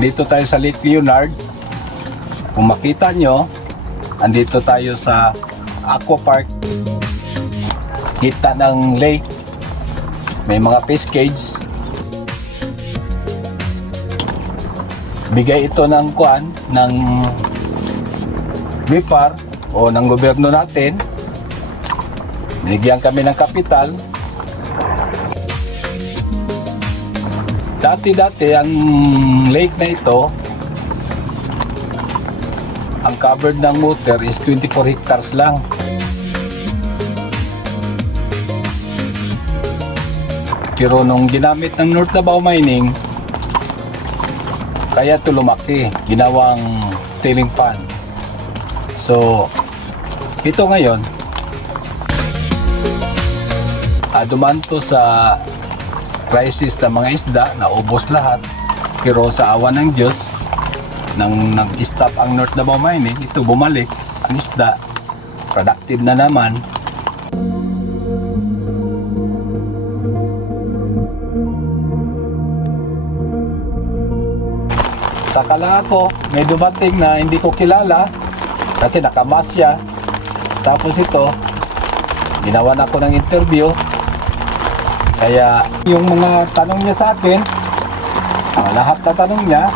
Andito tayo sa Lake Leonard. Kung makita nyo, andito tayo sa Aqua Park. Kita ng lake. May mga fish cage. Bigay ito ng ng BIFAR o ng gobyerno natin. Binigyan kami ng kapital. Dati ang lake na ito, ang covered ng water is 24 hectares lang. Pero nung ginamit ng North Davao Mining, kaya ito lumaki, ginawang tailing pond. So, ito ngayon, dumaan to sa crisis ng mga isda, naubos lahat. Pero sa awa ng Diyos, nang nag-stop ang North Davao Mining, ito bumalik ang isda, productive na naman. Sakala ako, may dumating na hindi ko kilala kasi nakamas siya. Tapos ito, ginawa na ako ng interview. Kaya yung mga tanong niya sa akin, lahat na tanong niya,